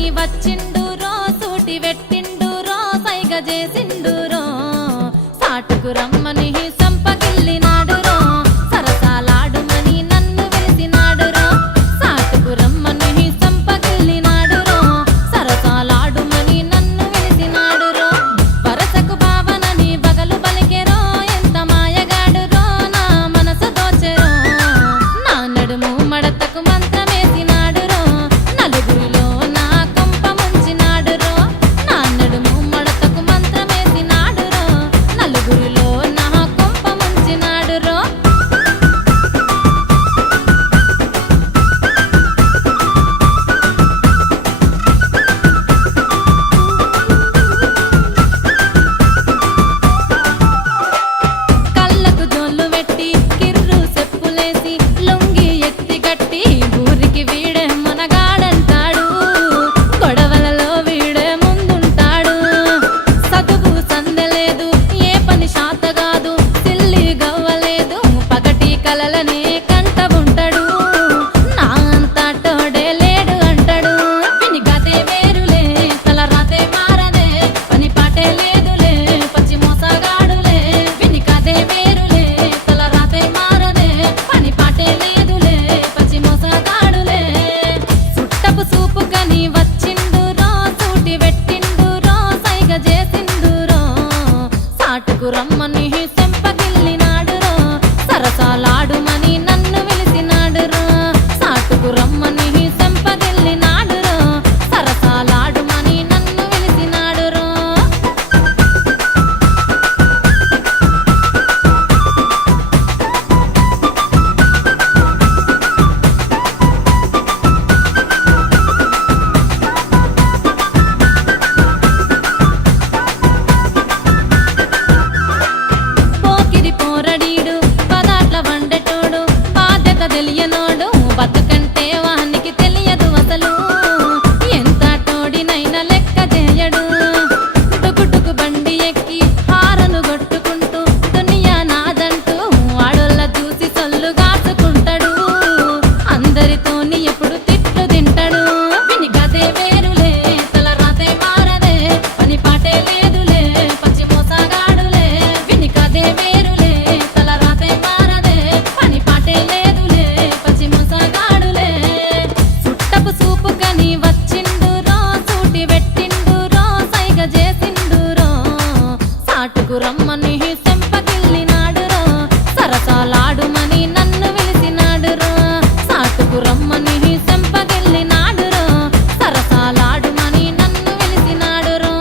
సూపుకని వచ్చిండురో సూటి వెట్టిండురో సైగ చేసిండురో సాటుకు రమ్మని సంపగిల్లినాడురో సరసాలాడుమని నన్ను వెలిసినాడురో సాటుకు రమ్మని సంపగిల్లినాడురో సరసాలాడుమని నన్ను వెలిసినాడురో వరసకు భావనని బగలు బలికెరో ఎంత మాయగాడురో నా మనసు దోచెరో నా నడుము మడతకు మంత్రమేసినాడురో నలుగురిలో నా కొంప ముంచినాడురో నా నడుము మడతకు మంత్రమేసినాడురో నలుగురిలో నా కొంప ముంచినాడురో కళ్ళకు జోళ్ళు పెట్టి కిర్రు చెప్పులేసి లొంగి ఎత్తి కట్టి ఊరికి వీడే మనగాడంటాడు గొడవలలో వీడే ముందుంటాడు చదువు సందలేదు ఏ పని శాత కాదు సిల్లి గవ్వలేదు పగటి కలలనే కంట ఉంటాడు నా అంతా తోడే లేడు అంటాడు విని గతే వేరులే తల రాతే మారదే పని పాటే లేదులే పచ్చి మోసగాడులే విని కదే వేరులే తల రాతే మారదే పని పాటే లేదులే పచ్చి మోసగాడులే సుట్టపు సూపుకని వచ్చిండురో సూటి వెట్టిండురో సైగ చేసిండురో సాటుకు రమ్మని సెంపగిల్లినాడురో సరసాలాడుమని నన్ను వెలిసినాడురో సాటుకు రమ్మని సెంపగిల్లినాడురో సరసాలాడుమని నన్ను వెలిసినాడురో పోకిరి పోరడీడు పదాట్ల వండటోడు బాధ్యత తెలియనోడు బతుకంటే వానికి తెలియదు అసలు ఎంత తోడినైనా లెక్క చేయడు టుకుటుకు బండి ఎక్కి హారను కొట్టుకుంటూ దునియా నాదంటూ ఆడోళ్ళ చూసి సొల్లు కాచుకుంటాడు అందరితోని ఎప్పుడు తిట్లు తింటాడు విని గదే వేరులే తల రాతే మారదే పని పాటే లేదులే పచ్చి మోసగాడులే విని కదే వేరులే తల రాతే మారదే పని పాటే లేదులే పచ్చి మోసగాడులే సుట్టపు సూపుకని వచ్చిండురో సూటి వెట్టిండురో సైగ చేసిండురో సాటుకు రమ్మని సెంపగిల్లినాడురో సరసాలాడుమని నన్ను వెలిసినాడురో సాటుకు రమ్మని సెంపగిల్లినాడురో సరసాలాడుమని నన్ను వెలిసినాడురో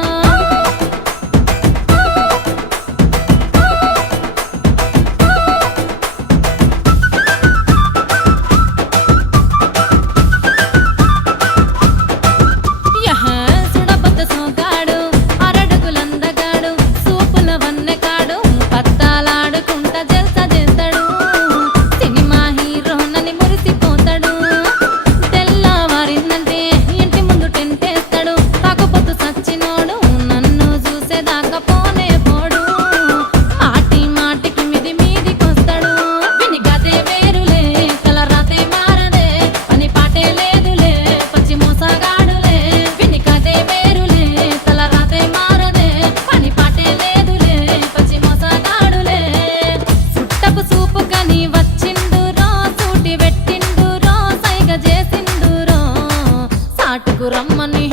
యహ సుడబద్ద సోగాడు అరడుగులందగాడు సూపుల వన్నెకాడు పత్తాలాడుకుంట జల్స చేస్తాడు సినిమా హీరోనని మురిసిపోతాడు తెల్లవారిందంటే ఇంటి ముందు టెంటేస్తాడు తాగుబోతు సచ్చినోడు నన్ను చూసేదాకా పోనే పోడు మాటి మాటికి మిది మీదికొస్తాడు విని గదే వేరులే తల రాతే మారదే పని పాటే లేదులే పచ్చి మోసగాడులే విని కదే వేరులే తల రాతే మారదే పని పాటే లేదులే పచ్చి మోసగాడులే సుట్టపు సూపుకని వచ్చిండురో సూటి వెట్టిండురో సైగ చేసిండురో సాటుకు రమ్మని